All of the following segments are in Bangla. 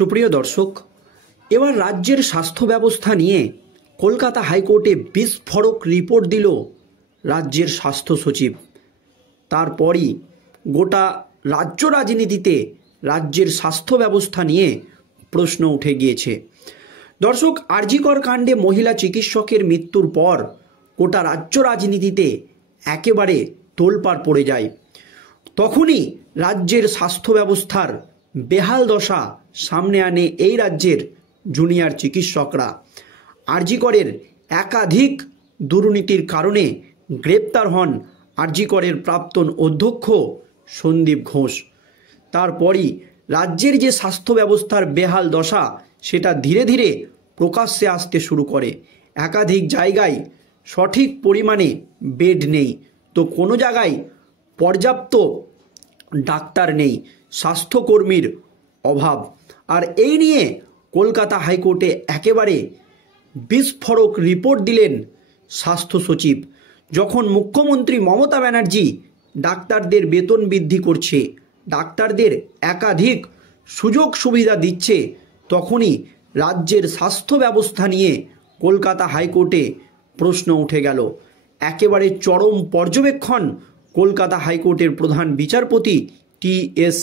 সুপ্রিয় দর্শক, এবার রাজ্যের স্বাস্থ্য ব্যবস্থা নিয়ে কলকাতা হাইকোর্টে বিস্ফোরক রিপোর্ট দিল রাজ্যের স্বাস্থ্য সচিব। তারপরই গোটা রাজ্য রাজনীতিতে রাজ্যের স্বাস্থ্য ব্যবস্থা নিয়ে প্রশ্ন উঠে গিয়েছে। দর্শক, আরজিকর কাণ্ডে মহিলা চিকিৎসকের মৃত্যুর পর গোটা রাজ্য রাজনীতিতে একেবারে তোলপাড় পড়ে যায়। তখনই রাজ্যের স্বাস্থ্য ব্যবস্থার বেহাল দশা সামনে আনে এই রাজ্যের জুনিয়র চিকিৎসকরা। আরজিকরের একাধিক দুর্নীতির কারণে গ্রেপ্তার হন আরজিকরের প্রাক্তন অধ্যক্ষ সন্দীপ ঘোষ। তারপরই রাজ্যের যে স্বাস্থ্য ব্যবস্থার বেহাল দশা সেটা ধীরে ধীরে প্রকাশ্যে আসতে শুরু করে। একাধিক জায়গায় সঠিক পরিমাণে বেড নেই, তো কোনো জায়গায় পর্যাপ্ত ডাক্তার নেই, স্বাস্থ্যকর্মীর অভাব। আর এই নিয়ে কলকাতা হাইকোর্টে একেবারে বিস্ফোরক রিপোর্ট দিলেন স্বাস্থ্য সচিব। যখন মুখ্যমন্ত্রী মমতা ব্যানার্জি ডাক্তারদের বেতন বৃদ্ধি করছে, ডাক্তারদের একাধিক সুযোগ সুবিধা দিচ্ছে, তখনই রাজ্যের স্বাস্থ্য ব্যবস্থা নিয়ে কলকাতা হাইকোর্টে প্রশ্ন উঠে গেল। একেবারে চরম পর্যবেক্ষণ কলকাতা হাইকোর্টের প্রধান বিচারপতি টি.এস.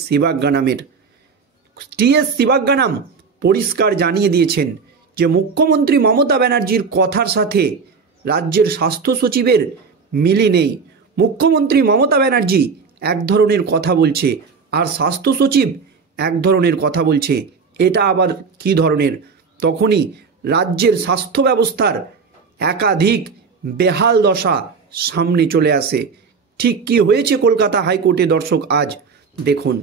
শিবাজ্ঞানাম পরিষ্কার জানিয়ে দিয়েছেন যে মুখ্যমন্ত্রী মমতা ব্যানার্জির কথার সাথে রাজ্যের স্বাস্থ্য সচিবের মিলই নেই। মুখ্যমন্ত্রী মমতা ব্যানার্জি এক ধরনের কথা বলছে আর স্বাস্থ্য সচিব এক ধরনের কথা বলছে, এটা আবার কী ধরনের? তখনই রাজ্যের স্বাস্থ্য ব্যবস্থার একাধিক বেহাল দশা সামনে চলে আসে। ঠিক কী হয়েছে কলকাতা হাইকোর্টে দর্শক আজ দেখুন।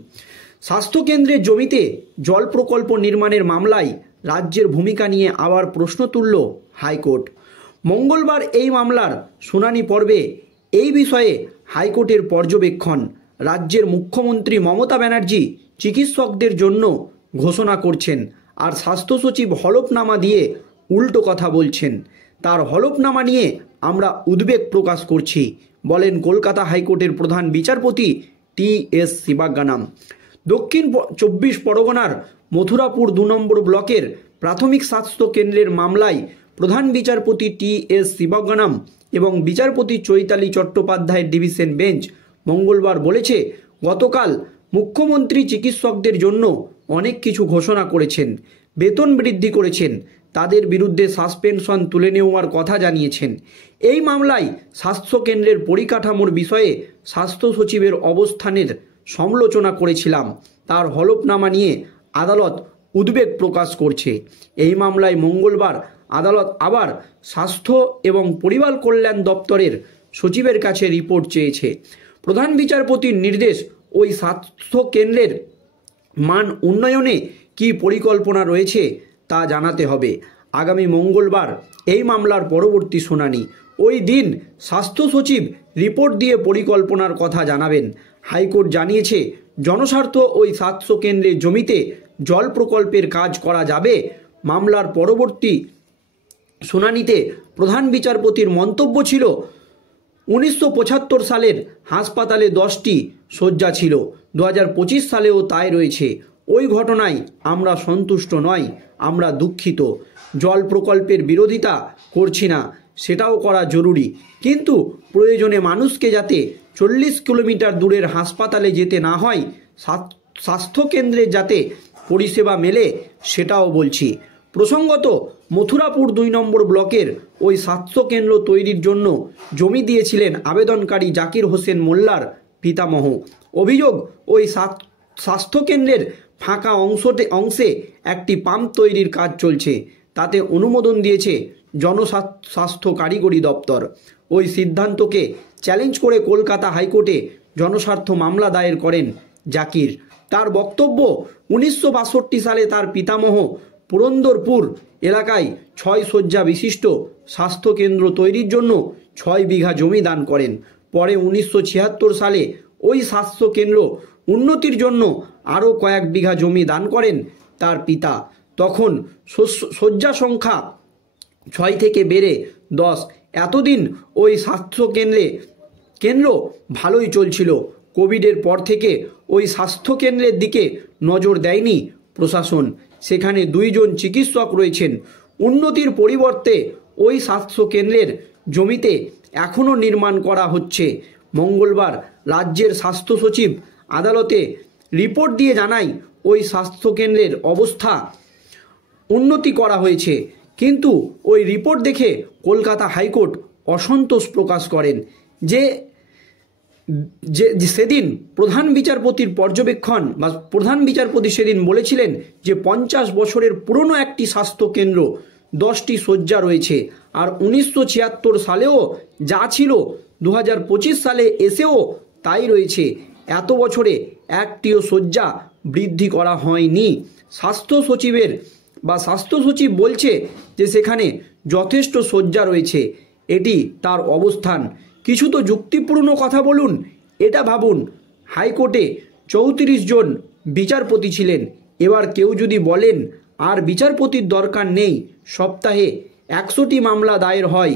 স্বাস্থ্যকেন্দ্রের জমিতে জল প্রকল্প নির্মাণের মামলায় রাজ্যের ভূমিকা নিয়ে আবার প্রশ্ন তুলল হাইকোর্ট। মঙ্গলবার এই মামলার শুনানি পর্বে এই বিষয়ে হাইকোর্টের পর্যবেক্ষণ। রাজ্যের মুখ্যমন্ত্রী মমতা ব্যানার্জি চিকিৎসকদের জন্য ঘোষণা করছেন আর স্বাস্থ্য সচিব হলফনামা দিয়ে উল্টো কথা বলছেন। তার হলফনামা নিয়ে আমরা উদ্বেগ প্রকাশ করছি, বলেন কলকাতা হাইকোর্টের প্রধান বিচারপতি টি.এস. শিবাজ্ঞানাম। দক্ষিণ 24 পরগনার মথুরাপুর 2 নম্বর ব্লকের প্রাথমিক স্বাস্থ্য কেন্দ্রের মামলায় প্রধান বিচারপতি টি.এস. শিবাজ্ঞানাম এবং বিচারপতি চৈতালি চট্টোপাধ্যায়ের ডিভিশন বেঞ্চ মঙ্গলবার বলেছে, গতকাল মুখ্যমন্ত্রী চিকিৎসকদের জন্য অনেক কিছু ঘোষণা করেছেন, বেতন বৃদ্ধি করেছেন, তাদের বিরুদ্ধে সাসপেনশন তুলে নেওয়ার কথা জানিয়েছেন। এই মামলায় স্বাস্থ্যকেন্দ্রের পরিকাঠামোর বিষয়ে স্বাস্থ্য সচিবের অবস্থানের সমালোচনা করেছিলাম। তার হলফনামা নিয়ে আদালত উদ্বেগ প্রকাশ করছে। এই মামলায় মঙ্গলবার আদালত আবার স্বাস্থ্য এবং পরিবার কল্যাণ দপ্তরের সচিবের কাছে রিপোর্ট চেয়েছে। প্রধান বিচারপতির নির্দেশ, ওই স্বাস্থ্য কেন্দ্রের মান উন্নয়নে কী পরিকল্পনা রয়েছে তা জানাতে হবে। আগামী মঙ্গলবার এই মামলার পরবর্তী শুনানি। ওই দিন স্বাস্থ্য সচিব রিপোর্ট দিয়ে পরিকল্পনার কথা জানাবেন। হাইকোর্ট জানিয়েছে, জনস্বার্থ ওই স্বাস্থ্য কেন্দ্রের জমিতে জল প্রকল্পের কাজ করা যাবে। মামলার পরবর্তী শুনানিতে প্রধান বিচারপতির মন্তব্য ছিল, 1975 সালের হাসপাতালে 10টি শয্যা ছিল, 2025 সালেও তাই রয়েছে। ওই ঘটনায় আমরা সন্তুষ্ট নই, আমরা দুঃখিত। জল প্রকল্পের বিরোধিতা করছি না, সেটাও করা জরুরি, কিন্তু প্রয়োজনে মানুষকে যাতে 40 কিলোমিটার দূরের হাসপাতালে যেতে না হয়, স্বাস্থ্যকেন্দ্রে যাতে পরিষেবা মেলে সেটাও বলছি। প্রসঙ্গত, মথুরাপুর 2 নম্বর ব্লকের ওই স্বাস্থ্যকেন্দ্র তৈরির জন্য জমি দিয়েছিলেন আবেদনকারী জাকির হোসেন মোল্লার পিতামহ। অভিযোগ, ওই স্বাস্থ্যকেন্দ্রের ফাঁকা অংশে একটি পাম্প তৈরির কাজ চলছে, তাতে অনুমোদন দিয়েছে জনস্বাস্থ্য কারিগরি দপ্তর। ওই সিদ্ধান্তকে চ্যালেঞ্জ করে কলকাতা হাইকোর্টে জনস্বার্থ মামলা দায়ের করেন জাকির। তার বক্তব্য, 1962 সালে তার পিতামহ পুরন্দরপুর এলাকায় 6 শয্যা বিশিষ্ট স্বাস্থ্যকেন্দ্র তৈরির জন্য 6 বিঘা জমি দান করেন। পরে 1976 সালে ওই স্বাস্থ্যকেন্দ্র উন্নতির জন্য আরও কয়েক বিঘা জমি দান করেন তার পিতা। তখন শয্যা সংখ্যা 6 থেকে বেড়ে 10। এতদিন ওই কেন্দ্র ভালোই চলছিল। কোভিডের পর থেকে ওই স্বাস্থ্যকেন্দ্রের দিকে নজর দেয়নি প্রশাসন। সেখানে 2 জন চিকিৎসক রয়েছেন। উন্নতির পরিবর্তে ওই স্বাস্থ্যকেন্দ্রের জমিতে এখনও নির্মাণ করা হচ্ছে। মঙ্গলবার রাজ্যের স্বাস্থ্য সচিব আদালতে রিপোর্ট দিয়ে জানায় ওই স্বাস্থ্যকেন্দ্রের অবস্থা উন্নতি করা হয়েছে, কিন্তু ওই রিপোর্ট দেখে কলকাতা হাইকোর্ট অসন্তোষ প্রকাশ করেন। যে সেদিন প্রধান বিচারপতির পর্যবেক্ষণ বা প্রধান বিচারপতি সেদিন বলেছিলেন যে 50 বছরের পুরনো একটি স্বাস্থ্যকেন্দ্র, 10টি শয্যা রয়েছে, আর 1976 সালেও যা ছিল 2025 সালে এসেও তাই রয়েছে। এত বছরে একটিও শয্যা বৃদ্ধি করা হয়নি। স্বাস্থ্য সচিব বলছে যে সেখানে যথেষ্ট শয্যা রয়েছে, এটি তার অবস্থান। কিছু তো যুক্তিপূর্ণ কথা বলুন। এটা ভাবুন, হাইকোর্টে 34 জন বিচারপতি ছিলেন। এবার কেউ যদি বলেন আর বিচারপতির দরকার নেই, সপ্তাহে 100টি মামলা দায়ের হয়,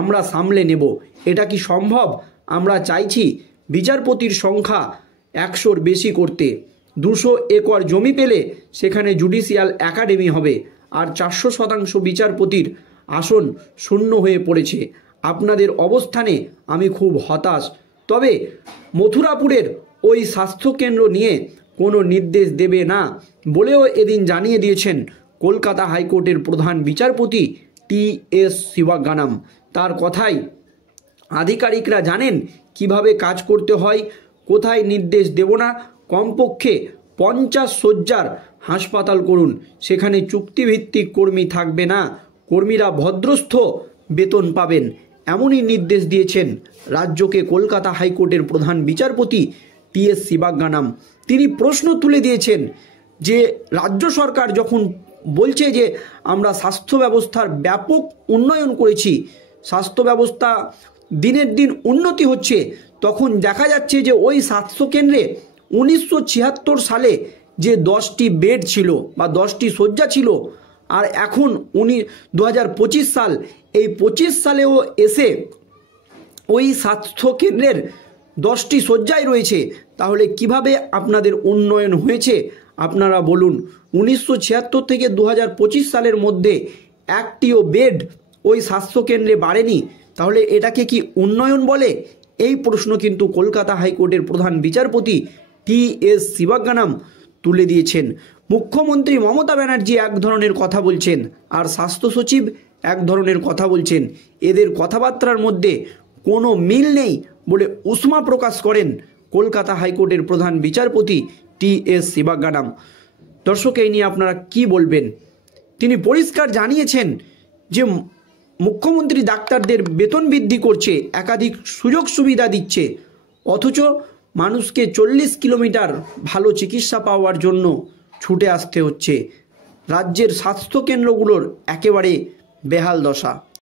আমরা সামলে নেব, এটা কি সম্ভব? আমরা চাইছি বিচারপতির সংখ্যা 100-র বেশি করতে। 200 একর জমি পেলে সেখানে জুডিশিয়াল একাডেমি হবে, আর 400% বিচারপতির আসন শূন্য হয়ে পড়েছে। আপনাদের অবস্থানে আমি খুব হতাশ। তবে মথুরাপুরের ওই স্বাস্থ্যকেন্দ্র নিয়ে কোনো নির্দেশ দেবে না বলেও এদিন জানিয়ে দিয়েছেন কলকাতা হাইকোর্টের প্রধান বিচারপতি টি.এস. শিবগানাম। তার কথায় আধিকারিকরা জানেন কিভাবে কাজ করতে হয়, কোথায় নির্দেশ দেব না। কমপক্ষে 50 শয্যার হাসপাতাল করুন, সেখানে চুক্তিভিত্তিক কর্মী থাকবে না, কর্মীরা ভদ্রস্থ বেতন পাবেন, এমনই নির্দেশ দিয়েছেন রাজ্যকে কলকাতা হাইকোর্টের প্রধান বিচারপতি টি.এস. শিবগানাম। তিনি প্রশ্ন তুলে দিয়েছেন যে রাজ্য সরকার যখন বলছে যে আমরা স্বাস্থ্য ব্যবস্থার ব্যাপক উন্নয়ন করেছি, স্বাস্থ্য ব্যবস্থা দিনের দিন উন্নতি হচ্ছে, তখন দেখা যাচ্ছে যে ওই স্বাস্থ্যকেন্দ্রে 1976 সালে যে 10টি বেড ছিল বা 10টি শয্যা ছিল, আর এখন 2025 সাল, এই 25 সালেও এসে ওই স্বাস্থ্যকেন্দ্রের 10টি শয্যায় রয়েছে। তাহলে কিভাবে আপনাদের উন্নয়ন হয়েছে আপনারা বলুন? 1976 থেকে 2025 সালের মধ্যে একটিও বেড ওই স্বাস্থ্যকেন্দ্রে বাড়েনি, তাহলে এটাকে কি উন্নয়ন বলে? এই প্রশ্ন কিন্তু কলকাতা হাইকোর্টের প্রধান বিচারপতি টি.এস. শিবগানাম তুলে দিয়েছেন। মুখ্যমন্ত্রী মমতা ব্যানার্জি এক ধরনের কথা বলছেন, আর স্বাস্থ্য সচিব এক ধরনের কথা বলছেন। এদের কথাবার্তার মধ্যে কোনো মিল নেই বলে উষ্মা প্রকাশ করেন কলকাতা হাইকোর্টের প্রধান বিচারপতি টি.এস. শিবগানাম। দর্শক, এই নিয়ে আপনারা কি বলবেন? তিনি পরিষ্কার জানিয়েছেন যে মুখ্যমন্ত্রী ডাক্তারদের বেতন বৃদ্ধি করছে, একাধিক সুযোগ সুবিধা দিচ্ছে, অথচ মানুষকে 40 কিলোমিটার ভালো চিকিৎসা পাওয়ার জন্য ছুটে আসতে হচ্ছে। রাজ্যের স্বাস্থ্যকেন্দ্রগুলোর একেবারে বেহাল দশা।